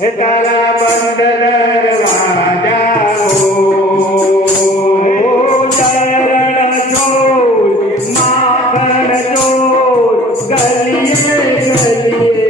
હે તારા બંધ દરવાજા તરણ ચોર માખણ ચોર ગલીએ ગલીએ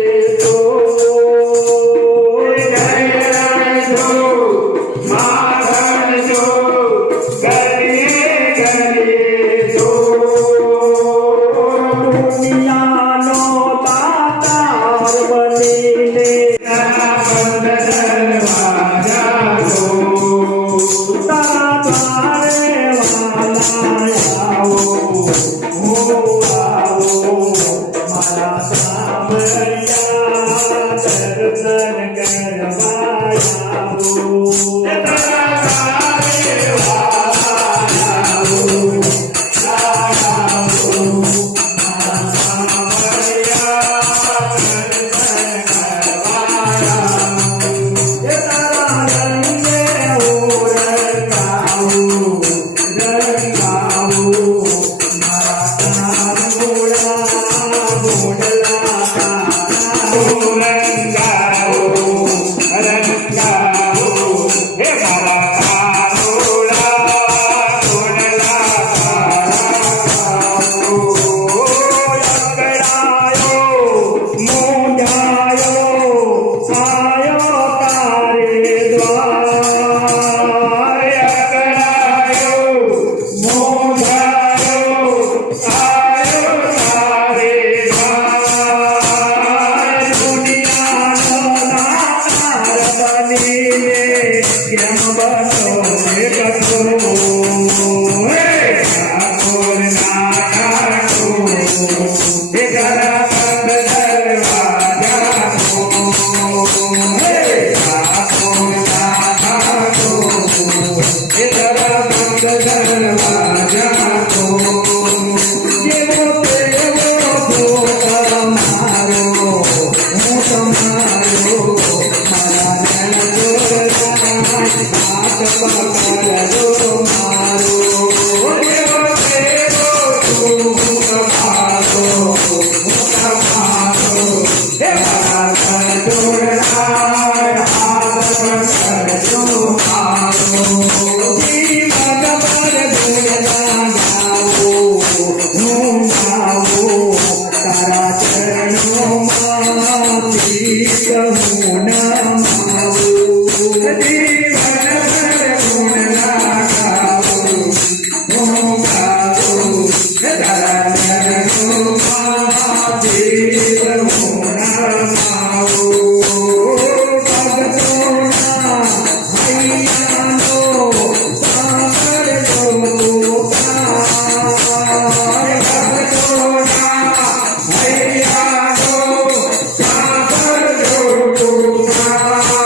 Hare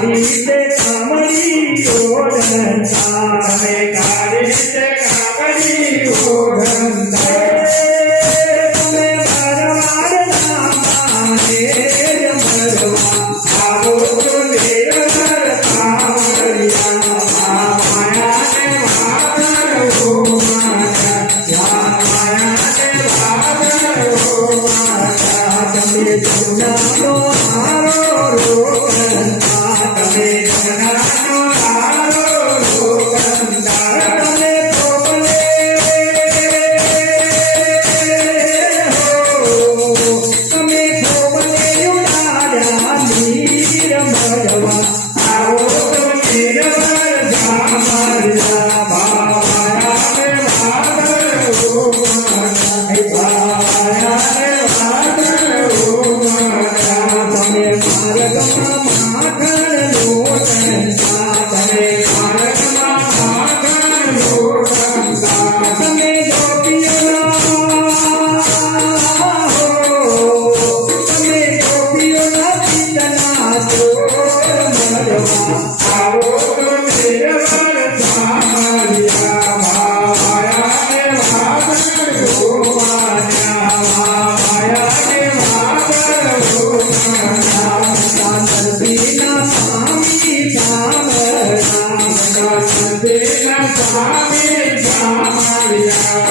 કાળી રીતે કામડી ઓળંગતા તમે કાળી રીતે કામડી ઓળંગતા તમે ભરવાડના માને મરવા આવો તો નિર્મળ કામડિયા માયાને વાદળો માતા માયાને વાદળો માતા તમે જમનાનો હારો રોકંતા તમે જમનાનો હારો રોકંતા તમે પોપલે હો તમે પોપલે યુડાયા નીર મરવા આવો તો નિર્મળ ધામરિયા માયાને વાદળો માતા માયાને વાદળો માતા તમે માર્ગમાં માખણ લોટંતા તમે માર્ગમાં માખણ લોટંતા તમે ગોપીઓના તમે ગોપીઓના પિતના ચોર મરવા આવો તો નિર્મળ ધામરિયા માયાને વાદળો માયા માયાને વાદળો માયા નંદીના સ્વામી ધામરા નંદીના સ્વામી ધામરિયા